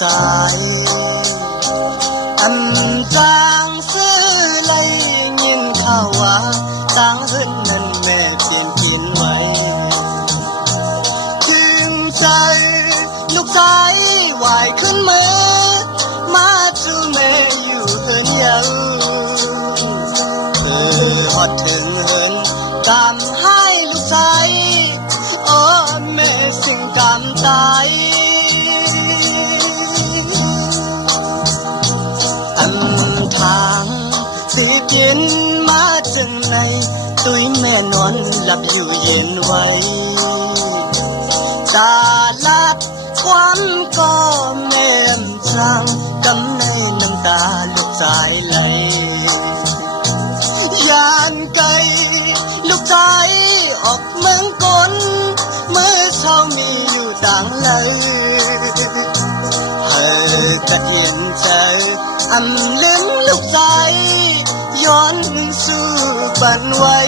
สายอันจางซื้อเลยยินข่าวว่าต่างเฮินนั้นแม่เปลี่ยนกินไว้ถึงใจลูกชายไหวขึ้นมือมาสู่แม่อยู่เฮินเยาฮอดถึงเฮินตามให้ลูกชายโอ้แม่สิ่งกำตายอันทางสิกินมาจึงในตุ้ยแม่นอนหลับอยู่เย็นไว้ตาลัดความก็แม่มจางกำในน้ำตาลูกสายไหลยานไกลลูกชายออกเมืองกลเมื่อเช้ามีอยู่ต่างเลยกะเห็นเธออำลืมลูกชายย้อนสู่ฝันไว้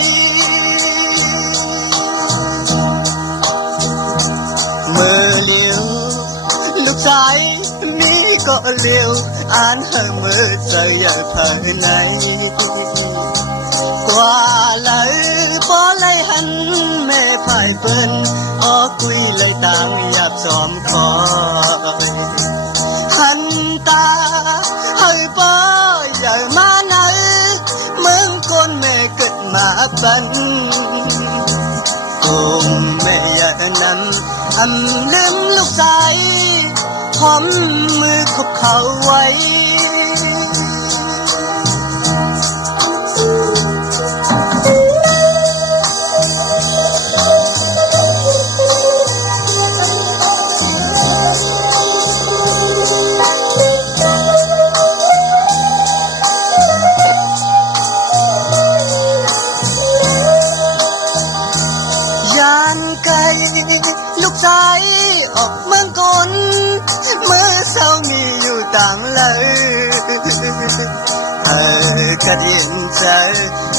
เมื่อเลี้ยวลูกชายมีก็เลี้ยวอ่านให้เมื่อใจใหญ่ภายในกว่าเลยพอเลยหันแม่พายเปิ้นออกคุยเลยต่างอยากซ้อมคอยหันตาให้ป้าใหญ่มาไหนเมืองคนแม่เกิดมาเป็นกงแม่ยานั้นอำลืมลูกชายพร้อมมือคุกเข่าไว้ลูกชายออกเมืองกลเมื่อเช้ามีอยู่ต่างเลยกระดิ่งใจ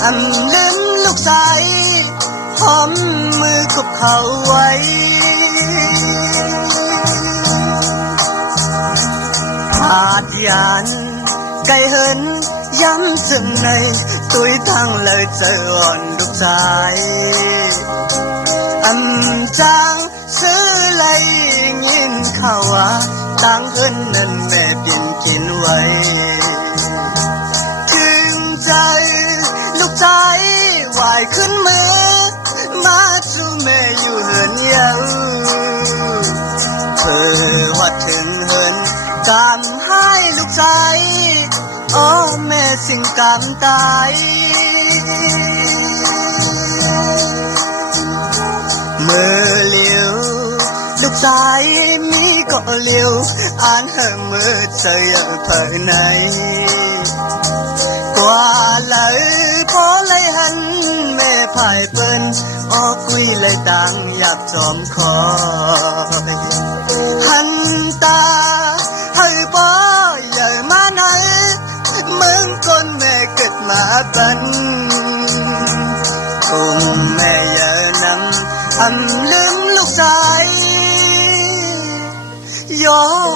อำลืมลูกชายพร้อมมือคุกเข่าไว้อาจยันไกลเหินย้ำจึงในตุยทางเลยเจออ่อนลูกชายจางซื้อเลยยินข่าวว่าต่างเฮินนั้นแม่เปลี่ยนกินไว้ถึงใจลูกชายไหวขึ้นมือมาสู่แม่อยู่เฮินเยาว่าถึงเฮินตามให้ลูกชายโอ้แม่สิ่งกำตายเมื่อเลี้ยวลูกชายมีก็เลี้ยวอ่านให้เมื่อใจภายในกว่าเลยพอเลยหันแม่พายเปิ้นออกคุยเลยต่างอยากจอมคอยหันตาให้ป้าใหญ่มาไหนเมืองคนแม่เกิดมาเป็นคงแม่อย่านำอำลืมลูกชายย้อน